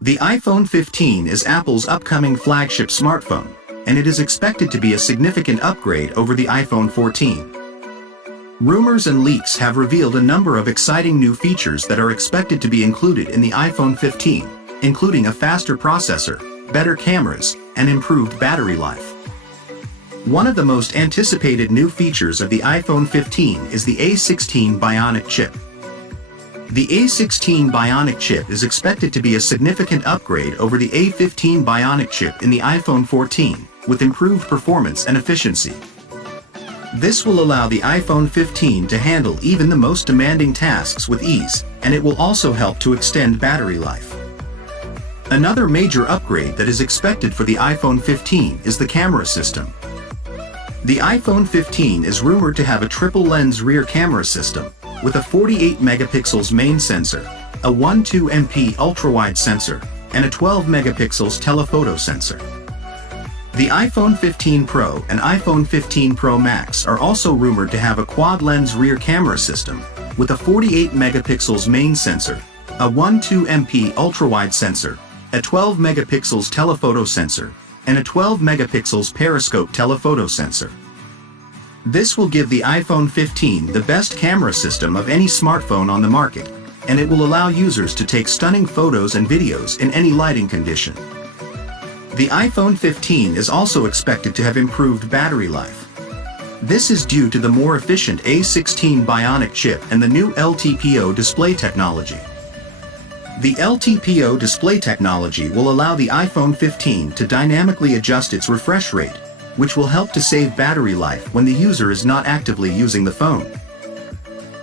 The iPhone 15 is Apple's upcoming flagship smartphone, and it is expected to be a significant upgrade over the iPhone 14. Rumors and leaks have revealed a number of exciting new features that are expected to be included in the iPhone 15, including a faster processor, better cameras, and improved battery life. One of the most anticipated new features of the iPhone 15 is the A16 Bionic chip. The A16 Bionic chip is expected to be a significant upgrade over the A15 Bionic chip in the iPhone 14, with improved performance and efficiency. This will allow the iPhone 15 to handle even the most demanding tasks with ease, and it will also help to extend battery life. Another major upgrade that is expected for the iPhone 15 is the camera system. The iPhone 15 is rumored to have a triple-lens rear camera system, with a 48 megapixels main sensor, a 12MP ultra-wide sensor, and a 12 megapixels telephoto sensor. The iPhone 15 Pro and iPhone 15 Pro Max are also rumored to have a quad-lens rear camera system, with a 48 megapixels main sensor, a 12MP ultra-wide sensor, a 12 megapixels telephoto sensor, and a 12 megapixels periscope telephoto sensor. This will give the iPhone 15 the best camera system of any smartphone on the market, and it will allow users to take stunning photos and videos in any lighting condition. The iPhone 15 is also expected to have improved battery life. This is due to the more efficient A16 Bionic chip and the new LTPO display technology. The LTPO display technology will allow the iPhone 15 to dynamically adjust its refresh rate, which will help to save battery life when the user is not actively using the phone.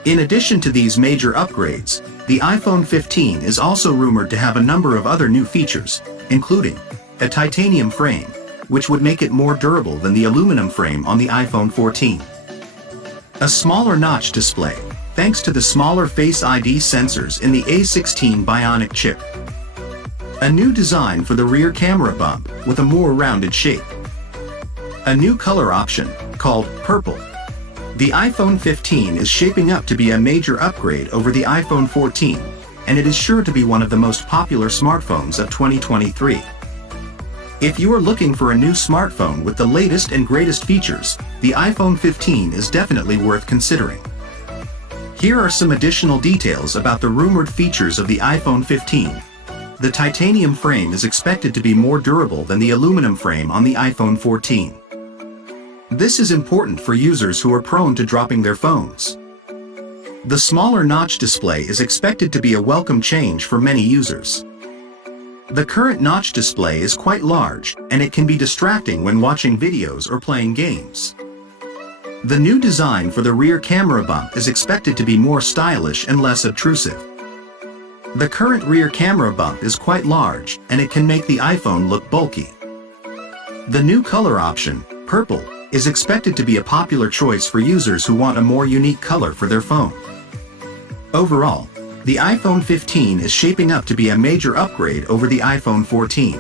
In addition to these major upgrades, the iPhone 15 is also rumored to have a number of other new features, including a titanium frame, which would make it more durable than the aluminum frame on the iPhone 14. A smaller notch display, thanks to the smaller Face ID sensors in the A16 Bionic chip. A new design for the rear camera bump, with a more rounded shape. A new color option, called Purple. The iPhone 15 is shaping up to be a major upgrade over the iPhone 14, and it is sure to be one of the most popular smartphones of 2023. If you are looking for a new smartphone with the latest and greatest features, the iPhone 15 is definitely worth considering. Here are some additional details about the rumored features of the iPhone 15. The titanium frame is expected to be more durable than the aluminum frame on the iPhone 14. This is important for users who are prone to dropping their phones. The smaller notch display is expected to be a welcome change for many users. The current notch display is quite large, and it can be distracting when watching videos or playing games. The new design for the rear camera bump is expected to be more stylish and less obtrusive. The current rear camera bump is quite large, and it can make the iPhone look bulky. The new color option, Purple, is expected to be a popular choice for users who want a more unique color for their phone. Overall, the iPhone 15 is shaping up to be a major upgrade over the iPhone 14.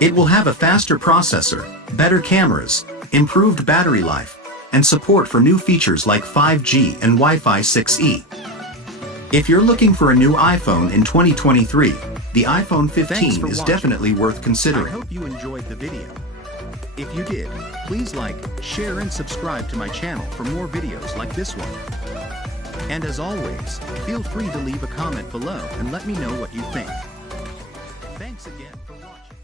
It will have a faster processor, better cameras, improved battery life, and support for new features like 5G and Wi-Fi 6E. If you're looking for a new iPhone in 2023, the iPhone 15 is definitely worth considering. I hope you enjoyed the video. If you did, please like, share and subscribe to my channel for more videos like this one. And as always, feel free to leave a comment below and let me know what you think. Thanks again for watching.